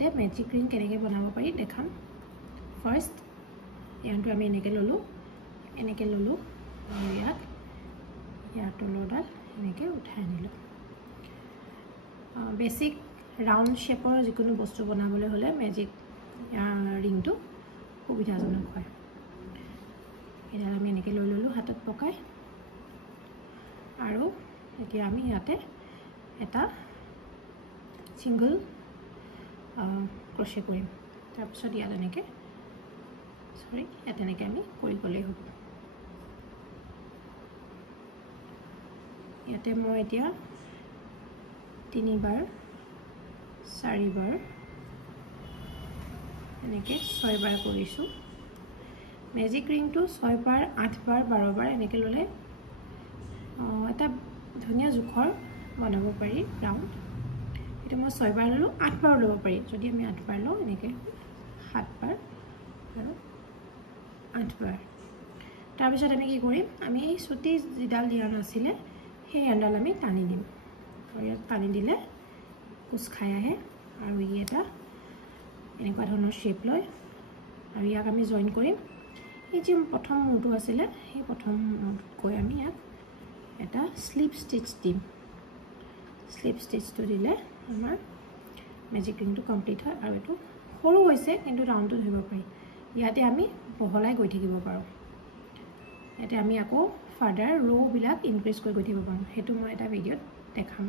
তে magic ring কেনেকৈ বনাব পাৰি দেখাম। ফাৰ্ষ্ট ইয়াৰটো আমি এনেকৈ ল'লোঁ আৰু ইয়াৰ তলৰডাল এনেকৈ উঠাই আনিলোঁ। বেছিক ৰাউণ্ড শ্বেপৰ যিকোনো বস্তু বনাবলৈ হ'লে মেজিক ৰিংটো সুবিধাজনক হয়। এডাল আমি এনেকৈ লৈ ল'লোঁ হাতত পকাই, আৰু এতিয়া আমি ইয়াতে এটা ছিংগল ক্ৰচে কৰিম। তাৰপিছত ইয়াত এনেকৈ আমি কৰি গ'লেই হ'ব। ইয়াতে মই এতিয়া 3বাৰ 4বাৰ এনেকৈ 6বাৰ কৰিছোঁ। মেজিক ৰিংটো 6বাৰ 8বাৰ 12বাৰ এনেকৈ ল'লে এটা ধুনীয়া জোখৰ বনাব পাৰি ৰাউণ্ড। এতিয়া মই 6বাৰ ল'লোঁ, 8বাৰ ল'ব পাৰি। যদি আমি 8বাৰ লওঁ এনেকৈ 7বাৰ আৰু 8বাৰ। তাৰপিছত আমি কি কৰিম, আমি এই চুটি যিডাল দিয়া নাছিলে সেই এণ্ডাল আমি টানি দিম, আৰু ইয়াত টানি দিলে কোচ খাই আহে আৰু ই এটা এনেকুৱা ধৰণৰ শ্বেপ লয়। আৰু ইয়াক আমি জইন কৰিম। এই যে প্ৰথম মূৰটো আছিলে সেই প্ৰথম মূৰটোতকৈ আমি ইয়াত এটা শ্লিপ ষ্টিচ দিম। শ্লিপ ষ্টিচটো দিলে আমাৰ মেজিক ৰিংটো কমপ্লিট হয়। আৰু এইটো সৰু হৈছে কিন্তু ৰাউণ্ডটো ধৰিব পাৰি। ইয়াতে আমি বহলাই গৈ থাকিব পাৰোঁ। ইয়াতে আমি আকৌ ফাৰ্ডাৰ ৰ'বিলাক ইনক্ৰিজ কৰি গৈ থাকিব পাৰোঁ। সেইটো মই এটা ভিডিঅ'ত দেখাম।